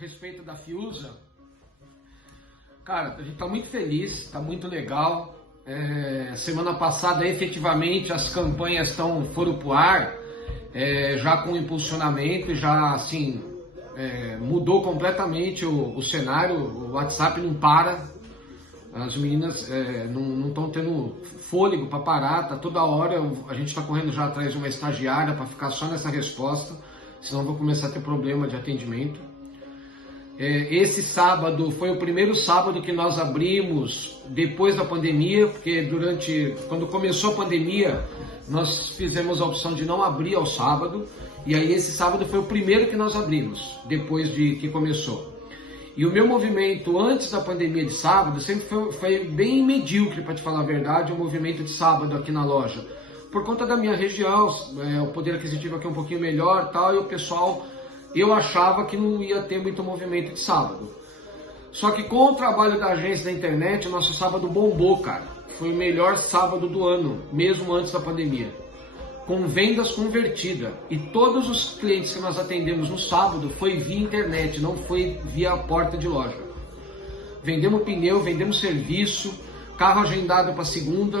respeito da Fiusa, cara, a gente está muito feliz, está muito legal. Semana passada, efetivamente, as campanhas foram pro ar, já com impulsionamento, já assim, mudou completamente o cenário. O WhatsApp não para, as meninas não estão tendo fôlego para parar, tá toda hora. A gente está correndo já atrás de uma estagiária para ficar só nessa resposta, senão vou começar a ter problema de atendimento. Esse sábado foi o primeiro sábado que nós abrimos depois da pandemia, porque quando começou a pandemia, nós fizemos a opção de não abrir ao sábado, e aí esse sábado foi o primeiro que nós abrimos, depois de que começou. E o meu movimento antes da pandemia de sábado sempre foi bem medíocre, para te falar a verdade, o movimento de sábado aqui na loja. Por conta da minha região, o poder aquisitivo aqui é um pouquinho melhor tal, e o pessoal... Eu achava que não ia ter muito movimento de sábado. Só que com o trabalho da agência da internet, o nosso sábado bombou, cara. Foi o melhor sábado do ano, mesmo antes da pandemia. Com vendas convertidas. E todos os clientes que nós atendemos no sábado foi via internet, não foi via porta de loja. Vendemos pneu, vendemos serviço, carro agendado para segunda.